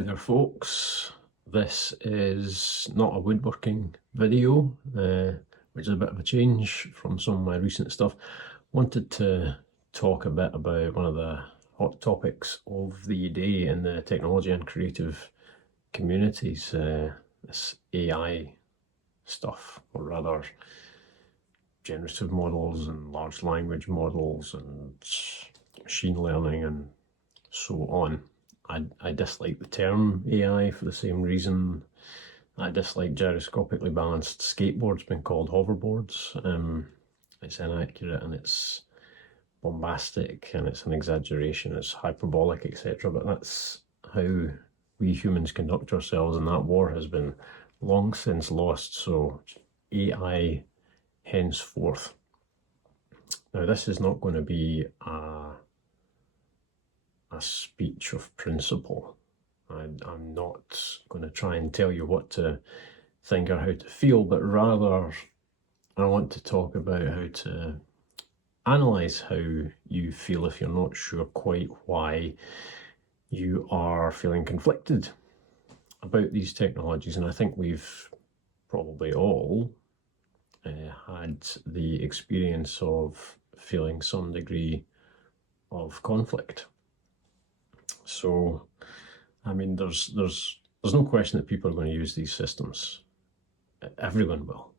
Hi there folks, this is not a woodworking video, which is a bit of a change from some of my recent stuff. Wanted to talk a bit about one of the hot topics of the day in the technology and creative communities, this AI stuff, or rather generative models and large language models and machine learning and so on. I dislike the term AI for the same reason I dislike gyroscopically balanced skateboards being called hoverboards. It's inaccurate and it's bombastic and it's an exaggeration, it's hyperbolic, etc. But that's how we humans conduct ourselves, and that war has been long since lost. So AI henceforth. Now, this is not going to be a speech of principle. I'm not going to try and tell you what to think or how to feel, but rather I want to talk about how to analyse how you feel if you're not sure quite why you are feeling conflicted about these technologies. And I think we've probably all had the experience of feeling some degree of conflict. So, I mean, there's no question that people are going to use these systems. Everyone will,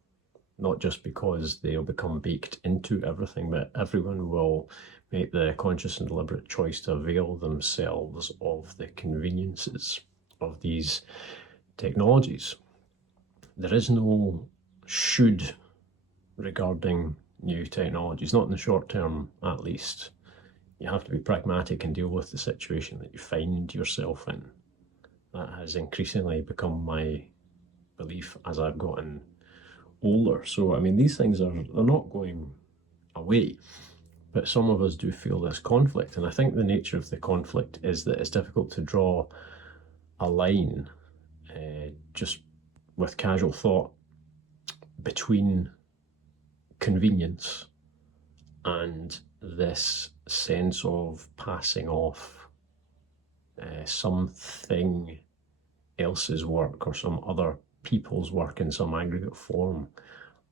not just because they'll become baked into everything, but everyone will make the conscious and deliberate choice to avail themselves of the conveniences of these technologies. There is no should regarding new technologies, not in the short term at least. You have to be pragmatic and deal with the situation that you find yourself in. That has increasingly become my belief as I've gotten older. So, I mean, these things they're not going away, but some of us do feel this conflict. And I think the nature of the conflict is that it's difficult to draw a line just with casual thought between convenience and this sense of passing off something else's work or some other people's work in some aggregate form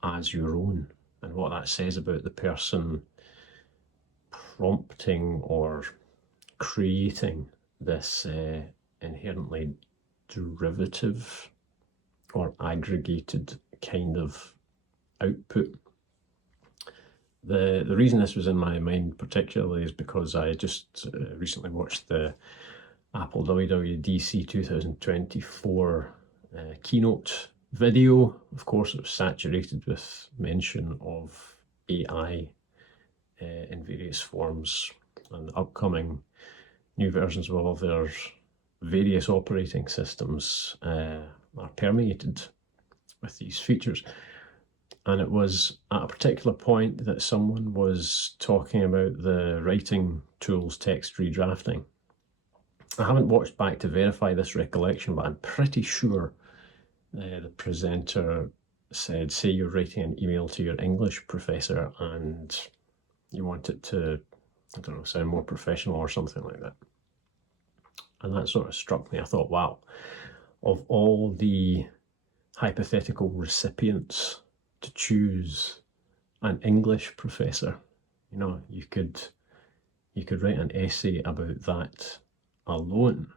as your own, and what that says about the person prompting or creating this inherently derivative or aggregated kind of output. The reason this was in my mind particularly is because I just recently watched the Apple WWDC 2024 keynote video. Of course, it was saturated with mention of AI in various forms, and upcoming new versions of all of their various operating systems are permeated with these features. And it was at a particular point that someone was talking about the writing tools text redrafting. I haven't watched back to verify this recollection, but I'm pretty sure the presenter said, say you're writing an email to your English professor and you want it to, I don't know, sound more professional or something like that. And that sort of struck me. I thought, wow, of all the hypothetical recipients to choose an English professor, you know, you could write an essay about that alone,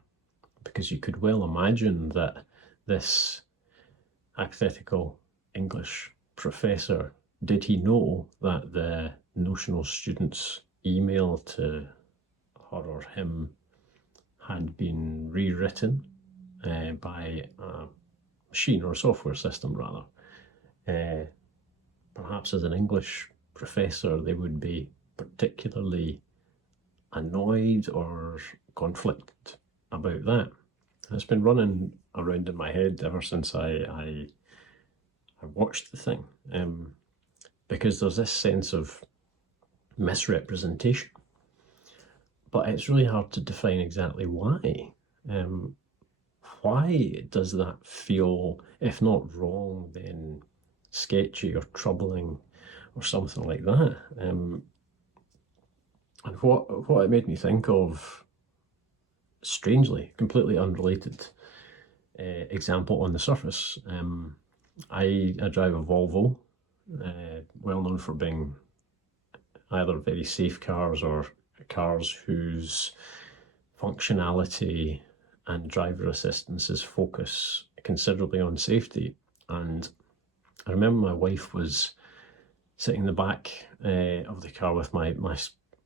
because you could well imagine that this hypothetical English professor, did he know that the notional student's email to her or him had been rewritten by a machine or a software system rather? Perhaps as an English professor they would be particularly annoyed or conflicted about that. And it's been running around in my head ever since I watched the thing, because there's this sense of misrepresentation, but it's really hard to define exactly why. Why does that feel, if not wrong, then sketchy or troubling or something like that? And what it made me think of strangely, completely unrelated example on the surface. I drive a Volvo, well known for being either very safe cars or cars whose functionality and driver assistances focus considerably on safety. And I remember my wife was sitting in the back of the car with my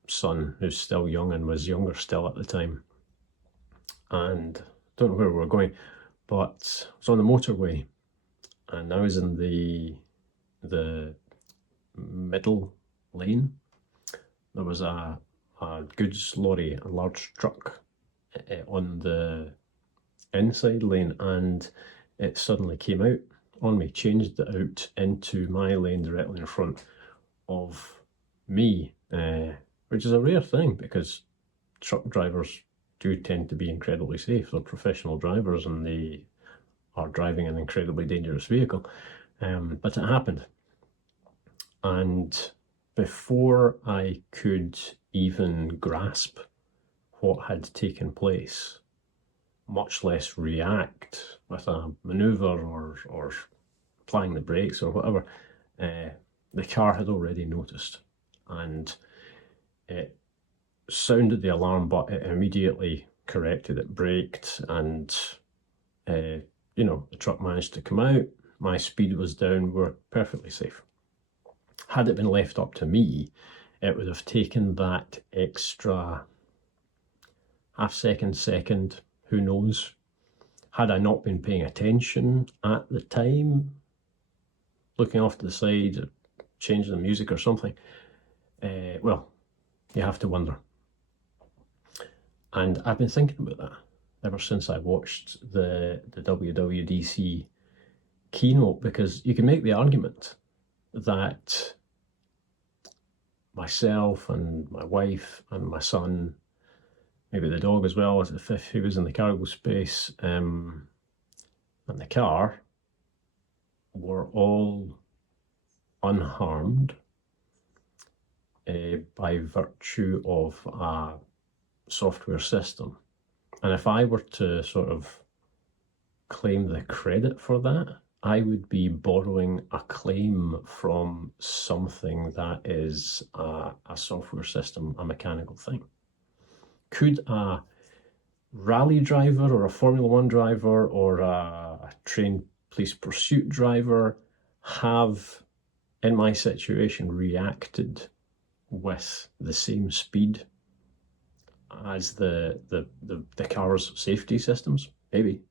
son, who's still young and was younger still at the time. And don't know where we were going, but I was on the motorway, and I was in the middle lane. There was a goods lorry, a large truck, on the inside lane, and it suddenly came out on me, changed it out into my lane directly in front of me, which is a rare thing because truck drivers do tend to be incredibly safe. They're professional drivers and they are driving an incredibly dangerous vehicle. But it happened. And before I could even grasp what had taken place, much less react with a maneuver or applying the brakes or whatever, the car had already noticed, and it sounded the alarm, but it immediately corrected. It braked, and the truck managed to come out. My speed was down. We're perfectly safe. Had it been left up to me, it would have taken that extra half second, who knows. Had I not been paying attention at the time, looking off to the side, changing the music or something, well, you have to wonder. And I've been thinking about that ever since I watched the WWDC keynote, because you can make the argument that myself and my wife and my son, maybe the dog as well, if he was in the cargo space, and the car, were all unharmed by virtue of a software system. And if I were to sort of claim the credit for that, I would be borrowing a claim from something that is a software system, a mechanical thing. Could a rally driver or a Formula One driver or a trained police pursuit driver have, in my situation, reacted with the same speed as the car's safety systems? Maybe.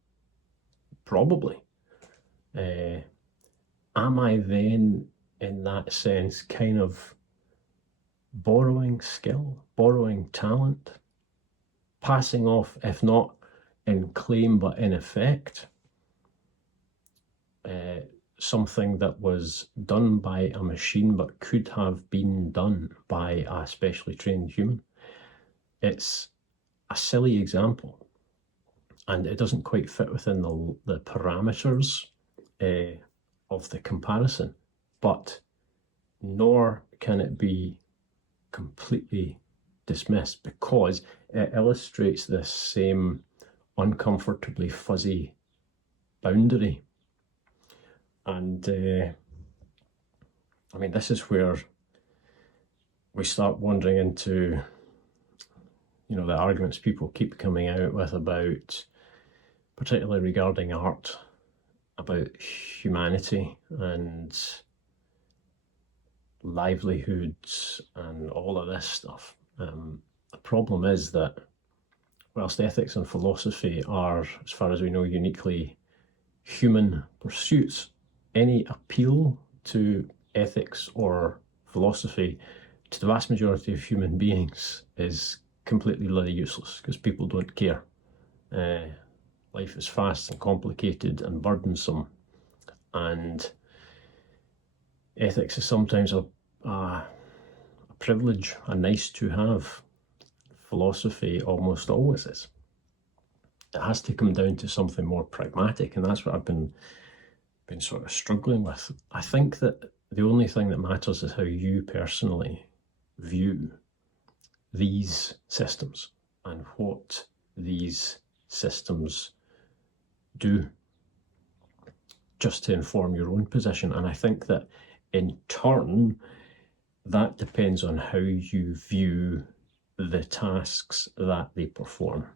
Probably. Am I then, in that sense, kind of borrowing skill, borrowing talent, passing off, if not in claim but in effect, something that was done by a machine but could have been done by a specially trained human? It's a silly example, and it doesn't quite fit within the parameters of the comparison, but nor can it be completely dismissed, because it illustrates this same uncomfortably fuzzy boundary. And I mean, this is where we start wandering into, the arguments people keep coming out with about, particularly regarding art, about humanity and livelihoods and all of this stuff. The problem is that whilst ethics and philosophy are, as far as we know, uniquely human pursuits, any appeal to ethics or philosophy to the vast majority of human beings is completely bloody useless, because people don't care. Life is fast and complicated and burdensome, and ethics is sometimes a privilege, a nice to have. Philosophy almost always is. It has to come down to something more pragmatic, and that's what I've been sort of struggling with. I think that the only thing that matters is how you personally view these systems and what these systems do, just to inform your own position. And I think that in turn, that depends on how you view the tasks that they perform.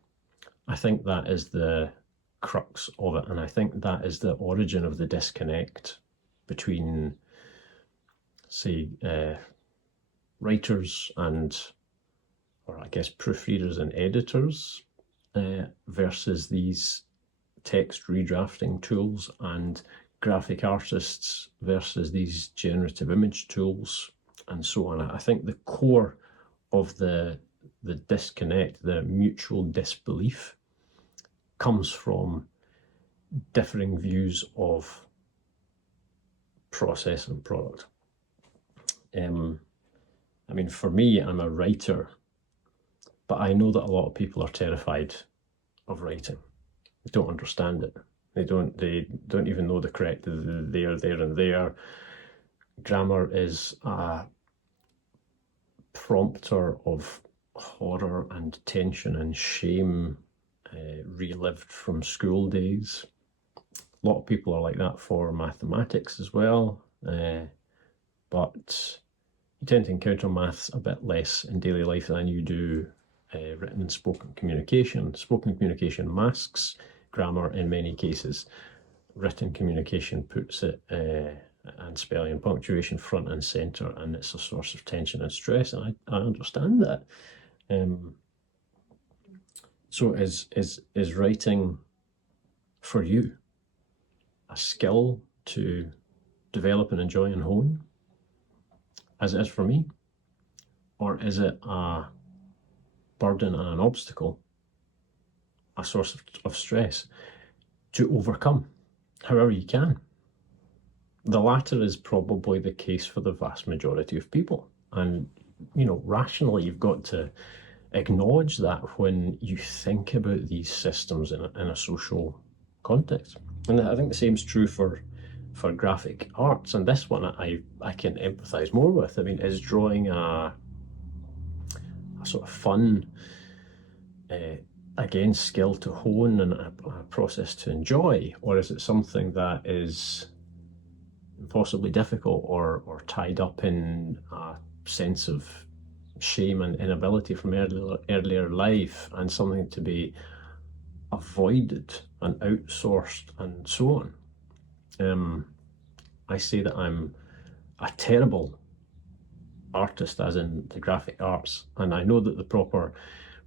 I think that is the crux of it, and I think that is the origin of the disconnect between, say, writers and, or I guess proofreaders and editors, versus these text redrafting tools, and graphic artists versus these generative image tools, and so on. I think the core of the disconnect, the mutual disbelief, comes from differing views of process and product. I mean, for me, I'm a writer, but I know that a lot of people are terrified of writing. They don't understand it. They don't even know the correct there, and there. Grammar is a prompter of horror and tension and shame, relived from school days. A lot of people are like that for mathematics as well, but you tend to encounter maths a bit less in daily life than you do written and spoken communication. Spoken communication masks grammar in many cases. Written communication puts it, and spelling and punctuation, front and centre, and it's a source of tension and stress, and I understand that. So is writing for you a skill to develop and enjoy and hone, as it is for me? Or is it a burden and an obstacle, a source of stress to overcome however you can? The latter is probably the case for the vast majority of people. And, rationally, you've got to acknowledge that when you think about these systems in a social context. And I think the same is true for graphic arts. And this one I can empathise more with. I mean, is drawing a sort of fun, again, skill to hone and a process to enjoy? Or is it something that is impossibly difficult or tied up in a sense of shame and inability from earlier life, and something to be avoided and outsourced and so on? I say that I'm a terrible artist, as in the graphic arts, and I know that the proper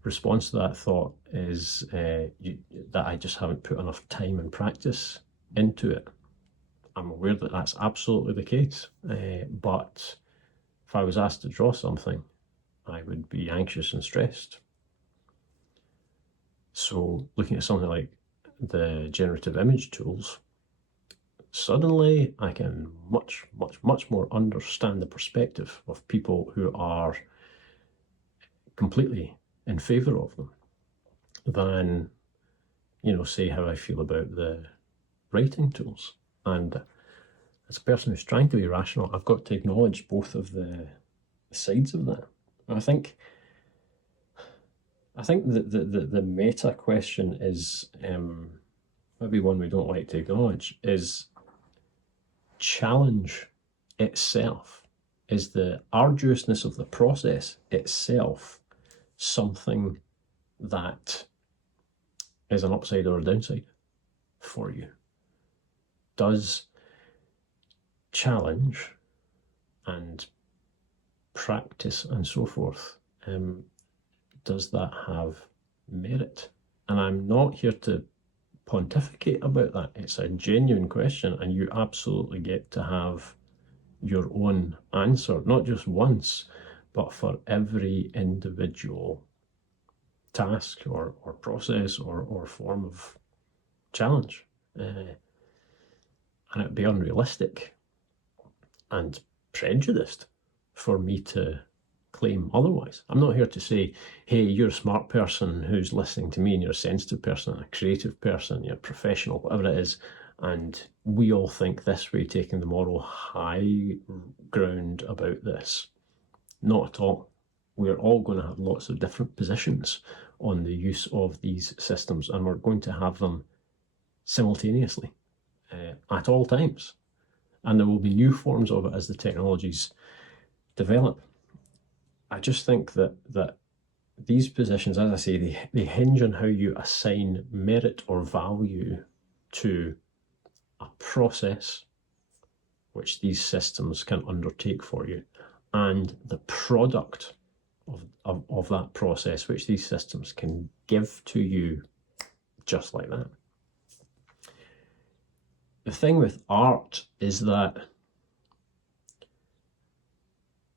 response to that thought is that I just haven't put enough time and practice into it. I'm aware that that's absolutely the case, but if I was asked to draw something, I would be anxious and stressed. So looking at something like the generative image tools, suddenly I can much more understand the perspective of people who are completely in favour of them than, say how I feel about the writing tools. And as a person who's trying to be rational, I've got to acknowledge both of the sides of that. And I think the meta question is, maybe one we don't like to acknowledge, is challenge itself. Is the arduousness of the process itself something that is an upside or a downside for you? Does challenge and practice and so forth, does that have merit? And I'm not here to pontificate about that. It's a genuine question, and you absolutely get to have your own answer, not just once, but for every individual task or process or form of challenge. And it'd be unrealistic and prejudiced for me to claim otherwise. I'm not here to say, hey, you're a smart person who's listening to me, and you're a sensitive person, a creative person, you're a professional, whatever it is, and we all think this way, taking the moral high ground about this. Not at all. we're all going to have lots of different positions on the use of these systems, and we're going to have them simultaneously at all times. And there will be new forms of it as the technologies develop. I just think that these positions, as I say, they hinge on how you assign merit or value to a process which these systems can undertake for you, and the product of that process which these systems can give to you just like that. The thing with art is that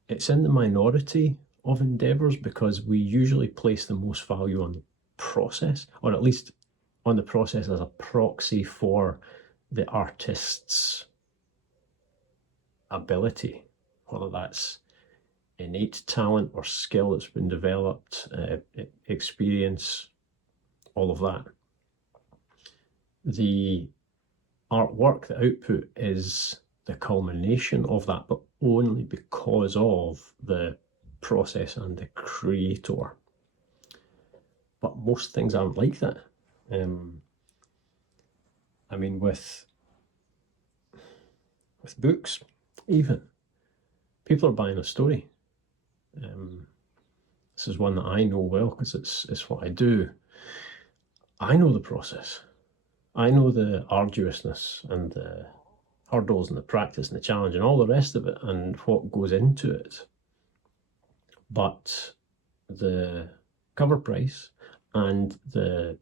it's in the minority of endeavours because we usually place the most value on the process, or at least on the process as a proxy for the artist's ability, whether that's innate talent or skill that's been developed, experience, all of that. The artwork, the output, is the culmination of that, but only because of the process and the creator. But most things aren't like that. I mean, with books, even, people are buying a story. This is one that I know well because it's what I do. I know the process. I know the arduousness and the hurdles and the practice and the challenge and all the rest of it and what goes into it. But the cover price and the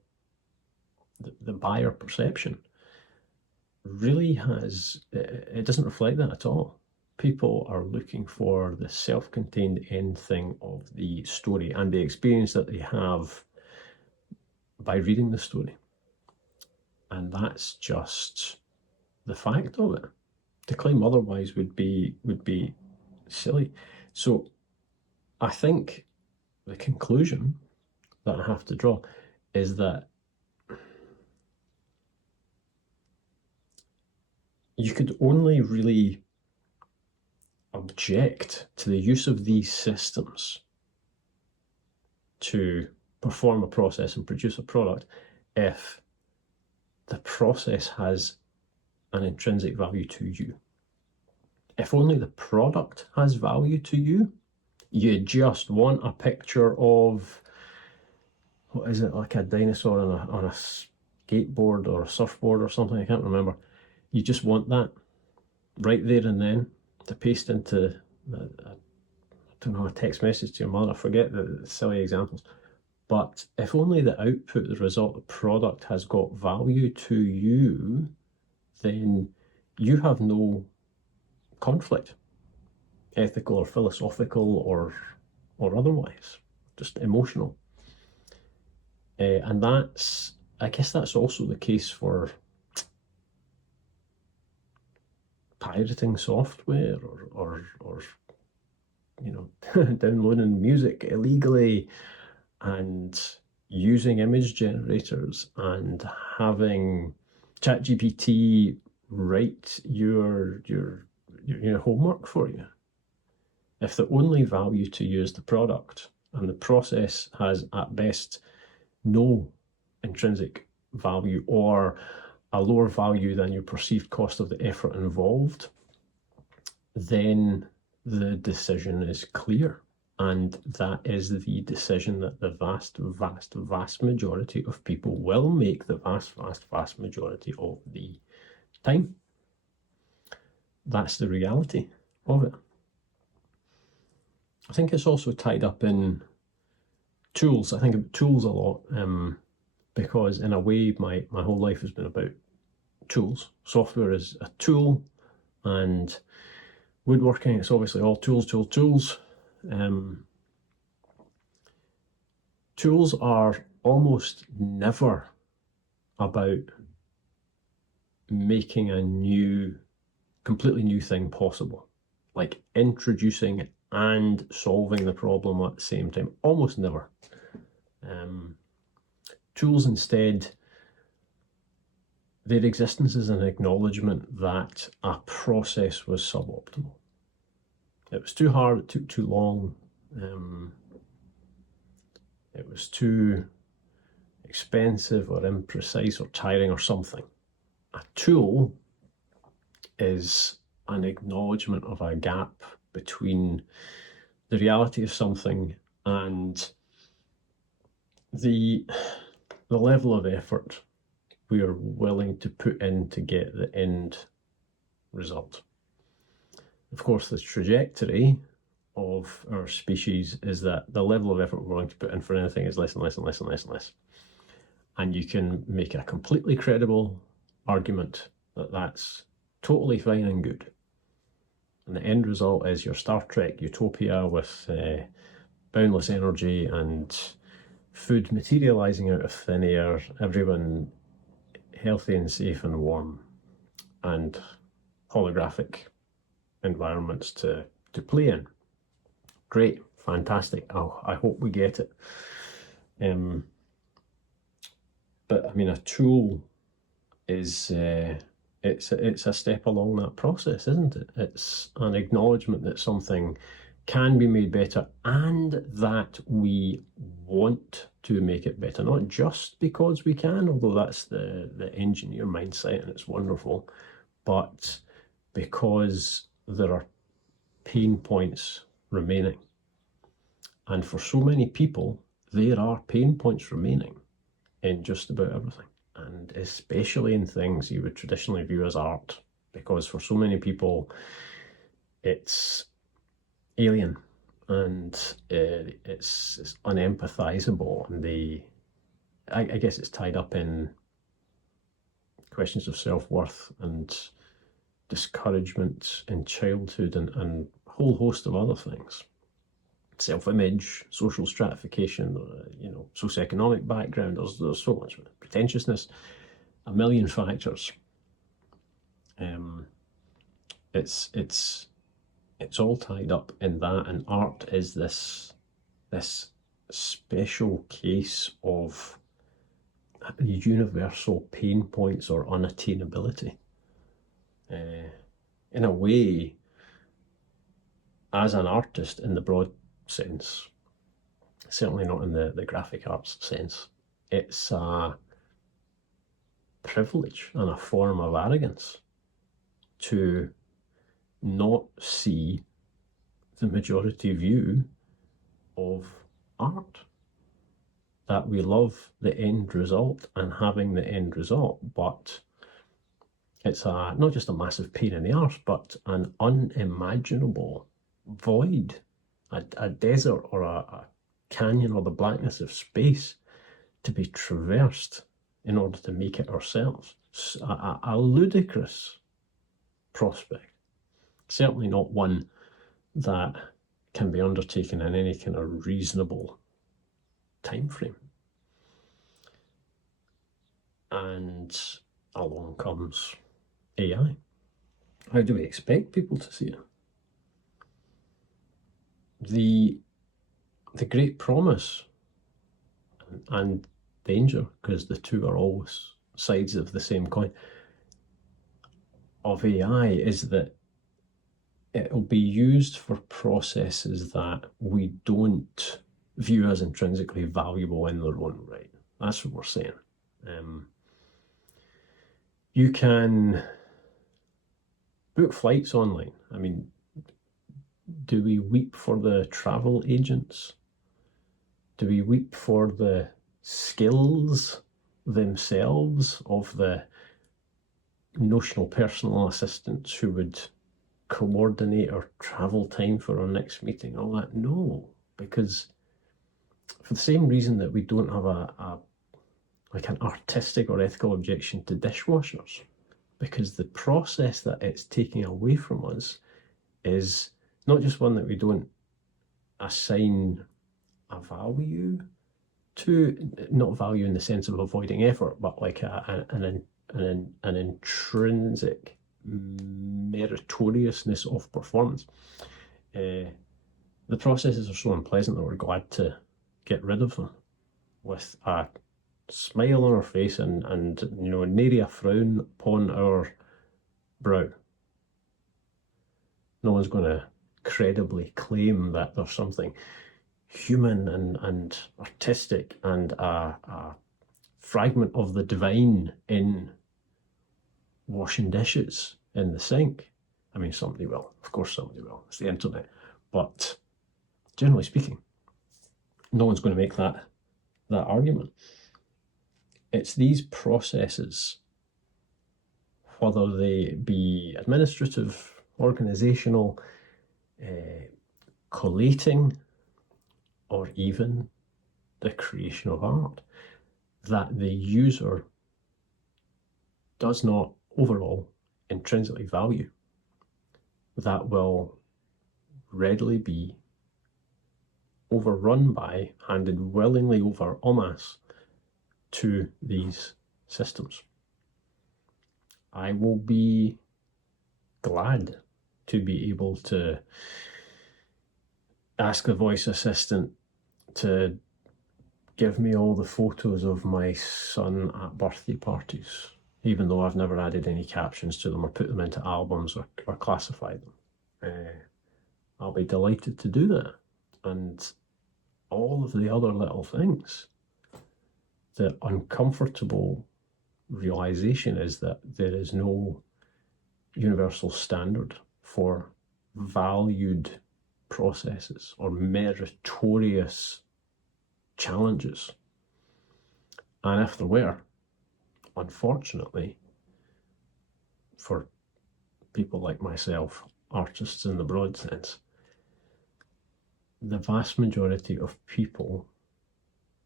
buyer perception really it doesn't reflect that at all. People are looking for the self-contained end thing of the story and the experience that they have by reading the story. And that's just the fact of it. To claim otherwise would be silly. So I think the conclusion that I have to draw is that you could only really object to the use of these systems to perform a process and produce a product if the process has an intrinsic value to you. If only the product has value to you, you just want a picture of, what is it, like a dinosaur on a skateboard or a surfboard or something, I can't remember. You just want that right there and then to paste into, I don't know, a text message to your mother. I forget the silly examples. But if only the output, the result, the product has got value to you, then you have no conflict, ethical or philosophical or otherwise, just emotional. And I guess that's also the case for pirating software or downloading music illegally and using image generators and having ChatGPT write your homework for you. If the only value to you is the product and the process has at best no intrinsic value or a lower value than your perceived cost of the effort involved, then the decision is clear. And that is the decision that the vast majority of people will make the vast majority of the time. That's the reality of it. I think it's also tied up in tools. I think about tools a lot because in a way my whole life has been about tools. Software is a tool, and woodworking, it's obviously all tools. Tools are almost never about making a completely new thing possible, like introducing and solving the problem at the same time. Almost never. Tools instead, their existence is an acknowledgement that a process was suboptimal. It was too hard, it took too long, it was too expensive or imprecise or tiring or something. A tool is an acknowledgement of a gap between the reality of something and the level of effort we are willing to put in to get the end result. Of course, the trajectory of our species is that the level of effort we're willing to put in for anything is less and less and less and less and less. And you can make a completely credible argument that that's totally fine and good. And the end result is your Star Trek utopia with boundless energy and food materializing out of thin air, everyone healthy and safe and warm, and holographic environments to play in. Great, fantastic. I hope we get it. But I mean, a tool is it's a step along that process, isn't it? It's an acknowledgement that something can be made better and that we want to make it better, not just because we can, although that's the engineer mindset and it's wonderful, but because there are pain points remaining. And for so many people, there are pain points remaining in just about everything, and especially in things you would traditionally view as art, because for so many people it's alien and it's unempathizable, and I guess it's tied up in questions of self-worth and discouragement in childhood and a whole host of other things. Self-image, social stratification, socioeconomic background, there's so much pretentiousness, a million factors. It's all tied up in that, and art is this special case of universal pain points or unattainability. In a way, as an artist in the broad sense, certainly not in the graphic arts sense, it's a privilege and a form of arrogance to not see the majority view of art, that we love the end result and having the end result, but it's not just a massive pain in the arse, but an unimaginable void, a desert or a canyon or the blackness of space to be traversed in order to make it ourselves. A ludicrous prospect, certainly not one that can be undertaken in any kind of reasonable time frame. And along comes AI. How do we expect people to see it? The great promise and danger, because the two are always sides of the same coin, of AI is that it will be used for processes that we don't view as intrinsically valuable in their own right. That's what we're saying. You can book flights online. I mean, do we weep for the travel agents? Do we weep for the skills themselves of the notional personal assistants who would coordinate our travel time for our next meeting, all that? No, because for the same reason that we don't have an artistic or ethical objection to dishwashers, because the process that it's taking away from us is not just one that we don't assign a value to, not value in the sense of avoiding effort, but like an intrinsic meritoriousness of performance. The processes are so unpleasant that we're glad to get rid of them with a smile on our face and nary a frown upon our brow. No one's going to credibly claim that there's something human and artistic and a fragment of the divine in washing dishes in the sink. I mean, somebody will. Of course somebody will. It's the internet. But generally speaking, no one's going to make that argument. It's these processes, whether they be administrative, organizational, collating, or even the creation of art, that the user does not overall intrinsically value, that will readily be overrun by, handed willingly over en masse to these systems. I will be glad to be able to ask the voice assistant to give me all the photos of my son at birthday parties, even though I've never added any captions to them or put them into albums or classified them. I'll be delighted to do that. And all of the other little things. The uncomfortable realization is that there is no universal standard for valued processes or meritorious challenges. And if there were, unfortunately, for people like myself, artists in the broad sense, the vast majority of people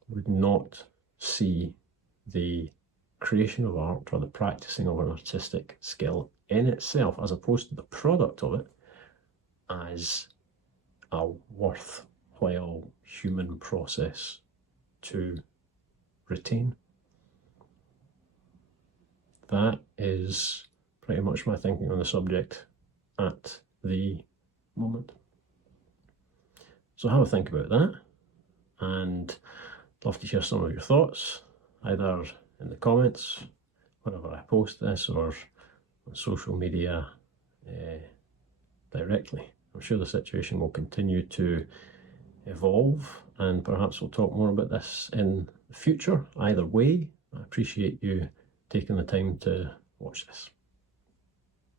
would not see the creation of art or the practicing of an artistic skill in itself, as opposed to the product of it, as a worthwhile human process to retain. That is pretty much my thinking on the subject at the moment. So have a think about that, and I'd love to hear some of your thoughts, either in the comments whenever I post this or on social media directly. I'm sure the situation will continue to evolve, and perhaps we'll talk more about this in the future. Either way, I appreciate you taking the time to watch this.